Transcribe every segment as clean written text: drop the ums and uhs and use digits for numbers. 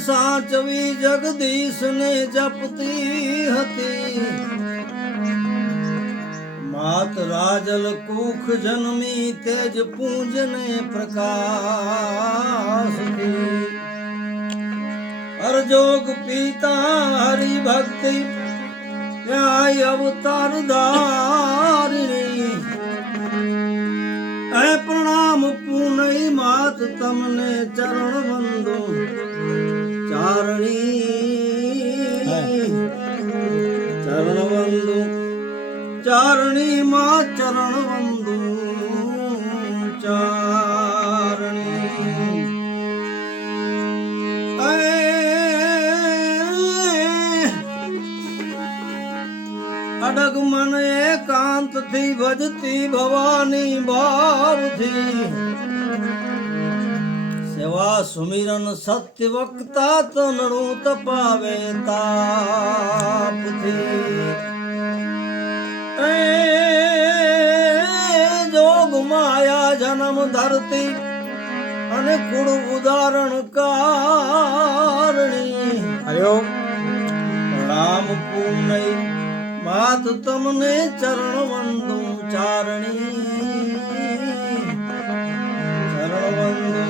સાચવી જગદીશ ને જપતી હતી માત રાજલ કુખ જન્મી તેજ પૂંજ ને પ્રકાશ અરજોગ પિતા હરિ ભક્તિ ન્યાય અવતાર ધારિણી હે પ્રણામ પૂનઈ માત તમને ચરણ વંદો ચારણી ચરણ વંદો ચારણી માં ચરણ વંદો ચારણી અડગ મન એકાંત થી ભજતી ભવાની ભાવથી સેવા સુમિરન સત્ય વક્તા તનણું તપાવે તાપથી જોગ માયા જન્મ ધરતી અને કુળ ઉદાહરણ કારણી હરિઓ પ્રણામ પૂનઈ માત તમને ચરણ વંદુ ચારણી ચરણ વંદુ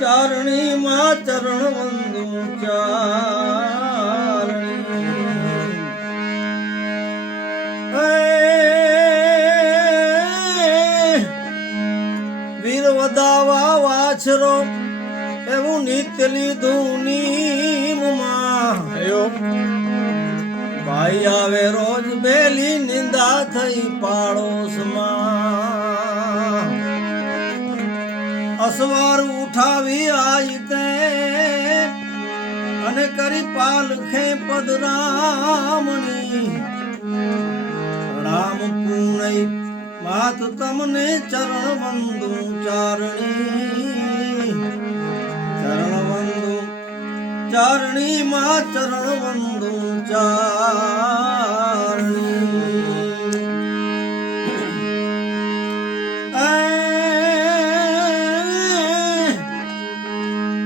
ચારણી માં ચરણ વંદુ ચારણી વીર વધાવા વાછરો એવું નિત્ય લીધું નીમમાં ભાઈ આવે રોજ બેલી નિંદા થઈ પાડોશમાં અસવાર ઉઠાવી આઈ તે અને કરી પાલખે પદરામણી પ્રણામ પૂનઈ માત તમને ચરણ વંદુ ચારણી ચરણ વંદુ ચારણી માં ચરણ વંદુ ચારણી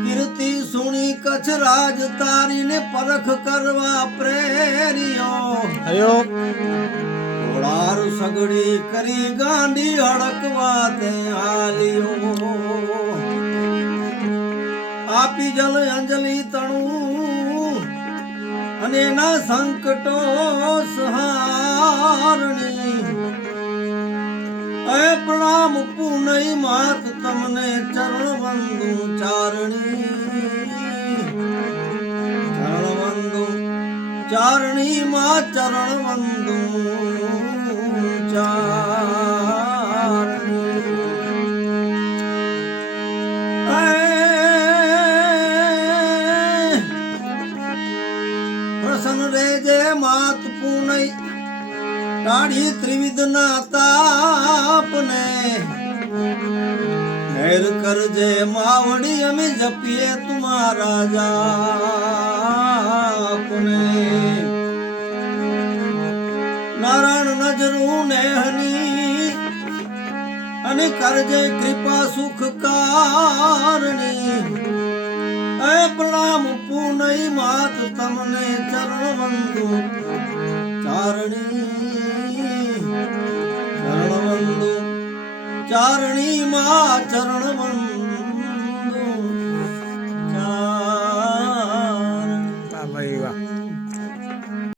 કીર્તિ સુણી કચ્છ રાજ તારીને પરખ કરવા પ્રેરિયો ઘોડાર સગડી કરી ગાંડી હડકવા તે હાલ્યો આપી જલ અંજલિ તણું અને ના સંકટો સહારણી હે પ્રણામ પૂનઈ માત તમને ચરણ વંદુ ચારણી ચરણ વંદુ ચારણી માં ચરણ વંદુ ચારણી પ્રસન્ન રેજે માત પૂનઈ કાઢી ત્રિવિધ ના તાપને મેર કરજે માવડી અમે જપીએ તુમારા જાપને નારાયણ નજરું ને હની અને કરજે કૃપા સુખ કારણી હે પ્રણામ પૂનઈ માત તમને ચરણ વંદુ ચારણી ચરણ વંદુ ચારણી માં ચરણ વંદુ